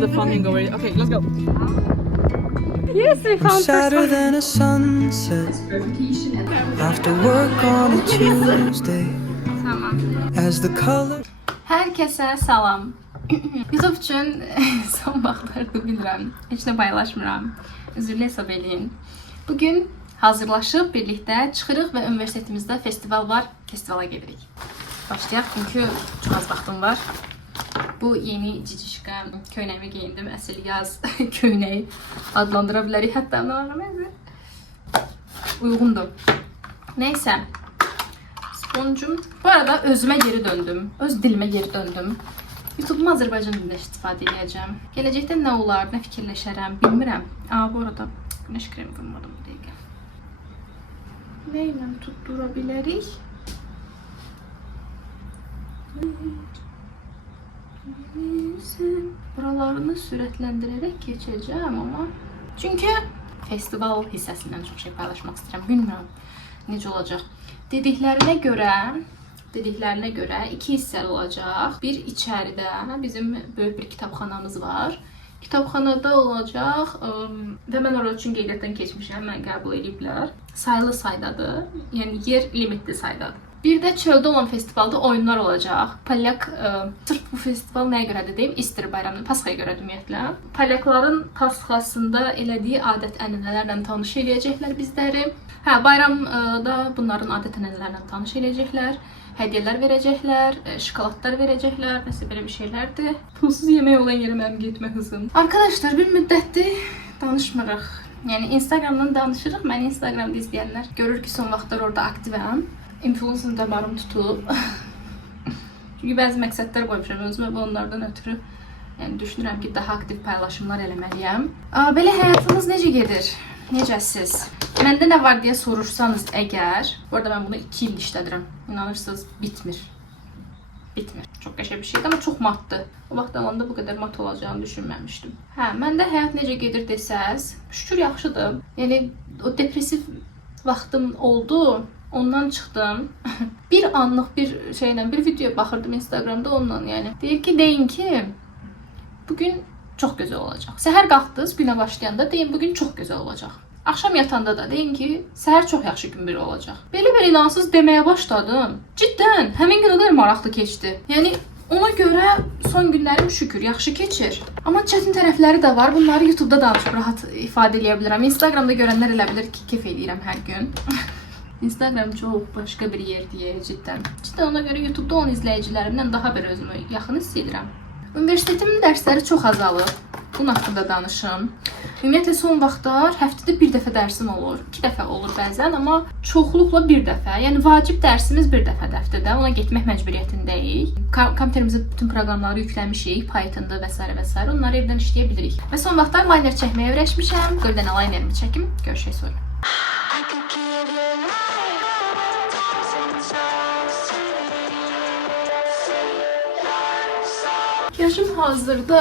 The flamingo. Okay, let's go. Yes, we found Sadder than a sunset after work on a Tuesday. Tamam. As the color Herkese salam. YouTube üçün son vaxtlarda bilirəm, heç nə paylaşmıram. Üzrlü hesab eləyin. Bugün hazırlaşıb birlikdə çıxırıq və universitetimizdə festival var. Festivala gedirik. Başlayaq çünki çox az vaxtım var. Bu yeni cicişka köynəyimi geyindim. Əsl yaz köynəyi adlandıra bilərik. Hətta uyğundur. Neysə. Sponcum. Bu arada özümə geri döndüm. Öz dilimə geri döndüm. YouTube'umu Azərbaycan dilində istifadə edəcəm. Gələcəkdə nə olar, nə fikirləşərəm, bilmirəm. Bu arada güneş kremi vurmadım bu dəqiqə. Nə ilə tutdura bilərik? Buralarını sürətləndirərək keçəcəm amma çünki festival hissəsindən çox şey paylaşmaq istəyirəm. Bilmirəm necə olacaq. Dediklərinə görə iki hissəli olacaq. Bir içəridə bizim böyük bir kitabxanamız var. Kitabxanada olacaq və mən orada üçün qeydiyyatdan keçmişəm. Mən qəbul ediblər. Sayılı saydadır. Yəni yer limitli saydadır. Bir də çöldə olan festivalda oyunlar olacaq. Polyak, sırf bu festival nəyə görədir deyim? İster bayramının, Pasxaya görə ümumiyyətlə. Polyakların Pasxasında elədiyi adət-ənənələrlə tanış eləyəcəklər bizləri. Bayramda bunların adət-ənənələrlə tanış eləyəcəklər. Hədiyyələr verəcəklər, şokoladlar verəcəklər, nəsə belə bir şeylərdir. Pulsuz yemək olan yerə mənim getmə hızım. Arkadaşlar, bir müddətdir danışmırıq. Yəni Instagramdan danışırıq. Məni Instagramda izləyənlər görür ki, son vaxtlar orada aktivəm. Influencer damarım tutub. Çünki bəzi məqsədlər qoymuşam özümə və onlardan ötürü düşünürəm ki, daha aktiv paylaşımlar eləməliyəm. Belə həyatınız necə gedir? Necəsiz? Məndə nə var deyə soruşsanız əgər, bu arada mən bunu 2 il işlədirəm. İnanırsınız, bitmir. Çox qəşəng bir şeydir, amma çox matdır. O vaxt alanda bu qədər mat olacağını düşünməmişdim. Məndə həyat necə gedir desəz, şükür yaxşıdır. Yəni, o depressiv vaxtım oldu. Ondan çıxdım. Bir anlıq bir video baxırdım Instagramda ondan, yəni. Deyin ki, bugün çox gözəl olacaq. Səhər qalxdınız, günə başlayanda deyin, bugün çox gözəl olacaq. Axşam yatanda da deyin ki, səhər çox yaxşı gün biri olacaq. Belə inansız deməyə başladım. Ciddən, həmin gün o qədər maraqlı keçdi. Yəni, ona görə son günlərim şükür, yaxşı keçir. Amma çətin tərəfləri də var. Bunları YouTube'da danışıb rahat ifadə edə bilirəm. Instagramda görənlər elə bilir ki, kef edirəm hər gün. Instagram çox başqa bir yerdir, ciddən. Ona görə YouTube'da olan izləyicilərimdən daha bir özümü yaxın hiss edirəm. Universitetimin dərsləri çox azalıb. Bunun haqqında danışım. Ümumiyyətlə, son vaxtlar həftədə bir dəfə dərsim olur. 2 dəfə olur bəzən, amma çoxluqla bir dəfə. Yəni, vacib dərsimiz bir dəfədə həftədə. Ona getmək məcburiyyətindəyik. Kompüterimizə bütün proqramları yükləmişik. Python'da və s. Onları evdən işləyə bilirik. Və son vaxtlar liner çəkməyə öyrəşmişəm. Göldən linerimi çəkim. Görüşək sonra. Makyajım hazırdı.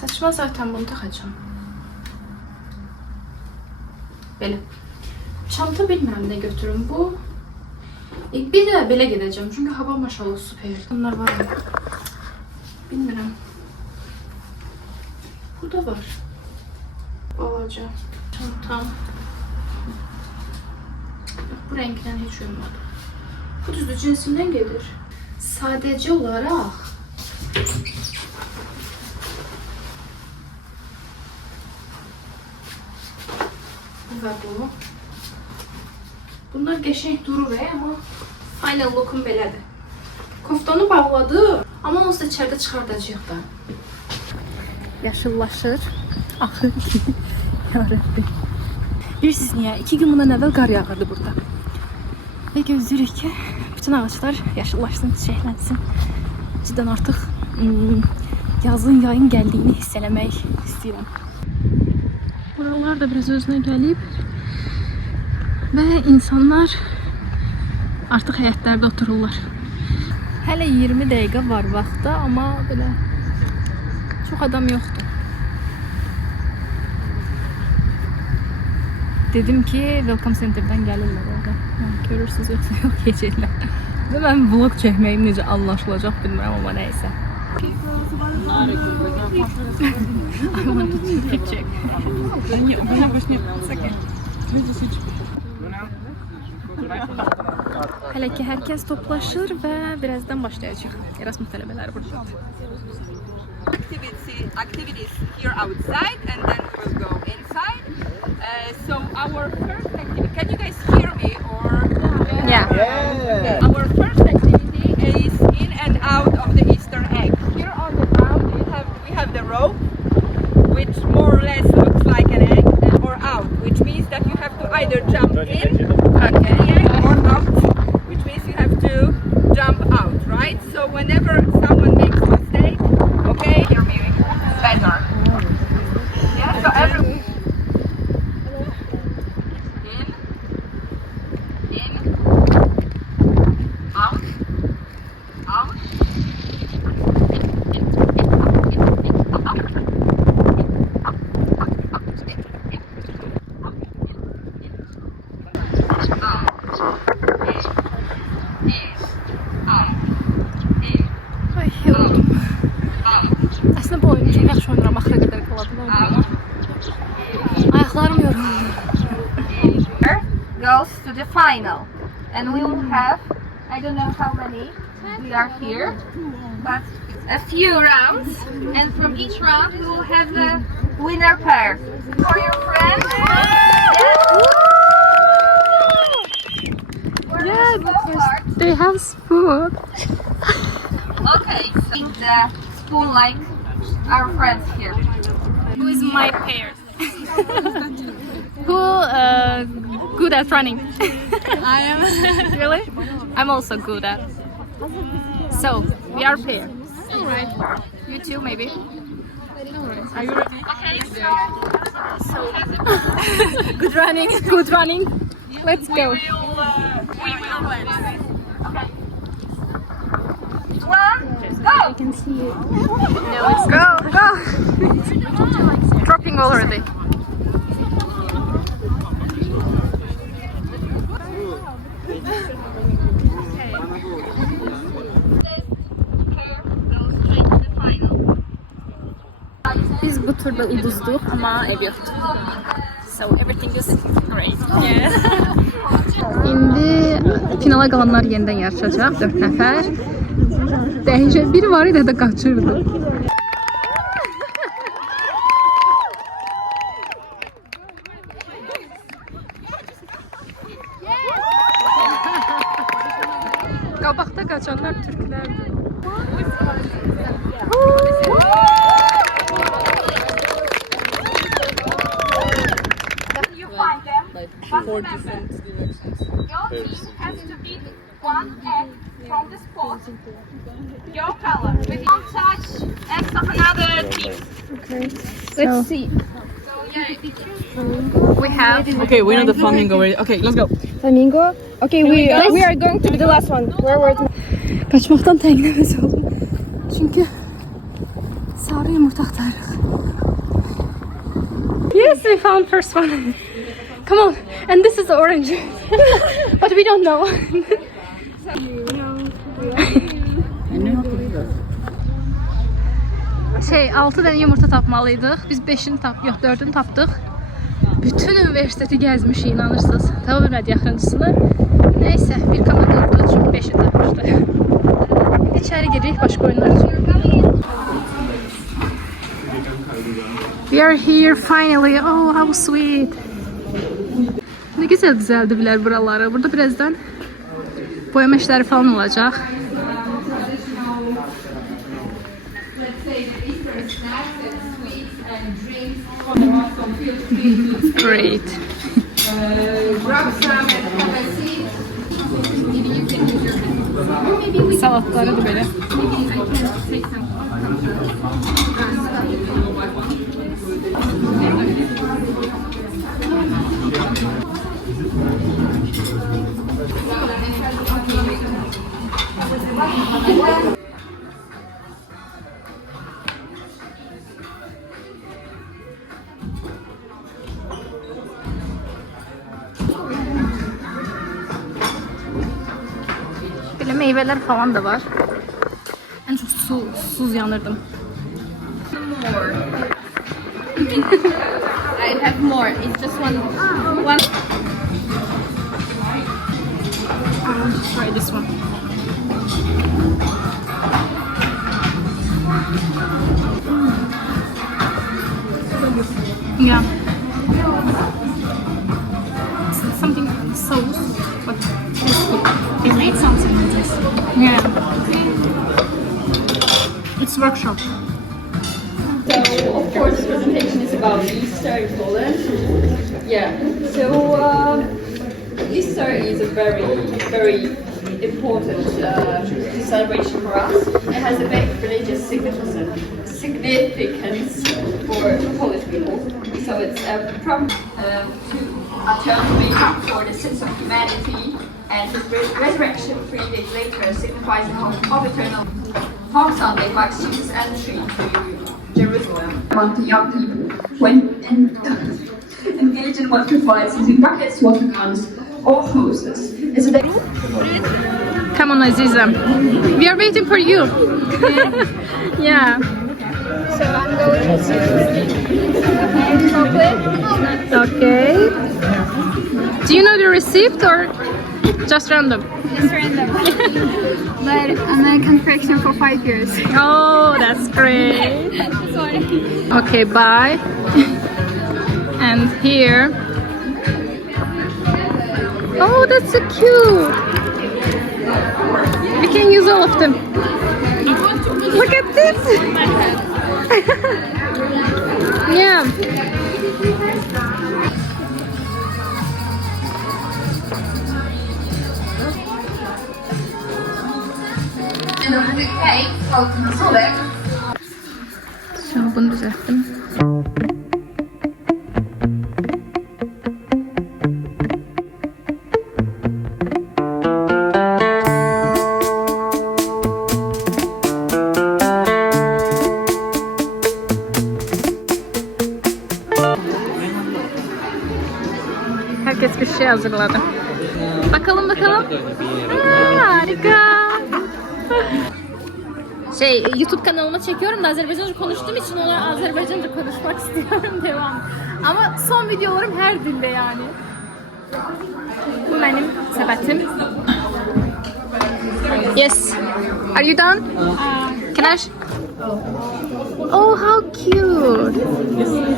Saçma zaten bunu taxacağım. Belə. Çanta bilmirəm nə götürüm bu. Bir də belə gedəcəm. Çünki hava maşallah süper. Bunlar var mı? Bilmirəm. Burada var. Balaca. Çantam. Bu renkdən heç uymadı. Bu düzdür, cinsimdən gedir. Sadəcə olaraq bu və bu. Bunlar qəşəng durur, amma final lookum belədir. Koftanı bağladı, amma onsuz da içəridə çıxardacaq da. Yaşıllaşır. Axır ki, yarabbi. Bilirsiniz niyə? 2 gün bundan əvvəl qar yağırdı burada. Və gözləyirik ki, bütün ağaçlar yaşıllaşsın, çiçəklənsin. Cidden artıq yayın gəldiyini hiss eləmək istəyirəm. Buralar da biraz özünə gəlib və insanlar artıq həyətlərdə otururlar. Hələ 20 dəqiqə var vaxtda, amma belə çox adam yoxdur. Dedim ki, Welcome Center'dan gəlirlər orada. Görürsünüz, yoxsa yox, keçirlər. Və mən vlog çəkməyim necə anlaşılacaq bilmirəm, amma nəysə. I want to take a picture. Hələ ki hər kəs toplaşır və birazdan başlayacaq. Erasmus tələbələri burdadır. Activities here outside, and then we will go inside. So our first activity, can you guys hear me or? Yeah. Okay, our first activity is in and out of the Easter egg. Here on the ground we have the rope, which more or less looks like an egg, or out, which means that you have to either jump in the egg or out, which means you have to jump out, right? So whenever someone makes a mistake, okay, hear me better. Yeah, so every out, out. Ay, yoruldum. Əslində bu oyunu çox yaxşı oynayıram, axıra qədər qala bilərəm. Ayaqlarım yoruldu. Goes to the final, and we will have, I don't know how many we are here, but a few rounds, and from each round we will have the winner pair for your friends. Yeah, because they have spoon. Okay, so the spoon like our friends here. Who is my pair? Who good at running? I am. Really? I'm also good at. So we are pair. Alright. You too, maybe. Are you ready? Okay, so Good running. Good running. Let's go. we will win. Okay. One, go! Can see it. No, it's go. Dropping already. Biz bu turda uduzduq ama ev yoxdur. So everything is great. Yeah. İndi finala qalanlar yenidən yarışacaq 4 nəfər. Dəhşət biri var idi də qaçırdı. Qabaqda qaçanlar türklərdir. You find them. But remember, your team has to beat one egg from the spot. Your color. With one touch eggs of another team. Let's see. We have Okay, we know the flamingo already. Okay, let's go. Flamingo. Okay, we are going to be the last one. Where were we? Kaçmaktan təqnəməz oldum. Çünki sarı yumurta axtarırıq. Yes, we found first one. Come on, and this is the orange. But we don't know. Şey, 6 dənə yumurta tapmalıydıq. Biz 5'ini yox, 4'ünü tapdıq. Bütün üniversiteti gəzmişik, inanırsınız. Tapa bilmədik axırıncısını. Nəysə, bir komanda oldu, çünki 5'ini tapmışdı. İçəri giririk, başqa oyunlar üçün. We are here finally. Oh, how sweet. Ne güzel düzəldiblər buraları. Burada birazdan boyama işləri falan olacaq. Great. Salatları da böyle. meyveler falan da var. En çok susuz yanırdım. I have more. It's just one. Try this one. Yeah. It's something sauce, but it's good. You made something with this. Yeah. It's workshop. So, of course, the presentation is about Easter in Poland. Yeah. So, Easter is a very, very important celebration for us. It has a big religious significance for Polish people. So it's from to atonement for the sins of humanity, and his resurrection 3 days later signifies the hope of eternal. Palm Sunday marks Jesus' entry to Jerusalem among the young people when engage in water fights using buckets, water guns, or hoses. It's a day. Come on, Azizam. We are waiting for you. Yeah. So I'm going to chocolate. Okay. Do you know the receipt or just random? It's random. But American fraction for 5 years. Oh, that's great. Sorry. Okay, bye. And here. Oh, that's so cute. We can use all of them. Look at this. Yeah. Şimdi bunu düzelttim. Herkes bir şey hazırladı. Bakalım bakalım. Aa, harika. YouTube kanalıma çekiyorum da Azerbaycanca konuştuğum için ona Azerbaycanca konuşmak istiyorum devam. Ama son videolarım her dilde yani. Bu benim sepetim. Yes. Are you done? Can I? Oh, how cute.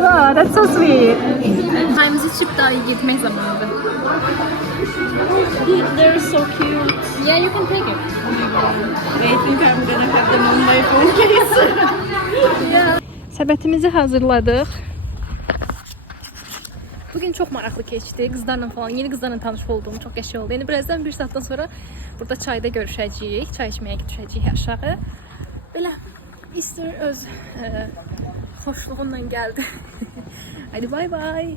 Oh, that's so sweet. Çayımızı içip daha iyi gitmek zamanıydı. They're so cute. Yeah, you can take it. I think I'm gonna have them on my phone case. Sepetimizi hazırladık. Bugün çok maraqlı keçdi. Qızlarla falan, yeni qızlarla tanış olduğum çox qəşəng oldu. Yəni birazdan 1 saatdan sonra burada çayda görüşəcəyik. Çay içməyə gedəcəyik aşağı. Belə Easter öz xoşluğundan gəldi. Hadi bay bay.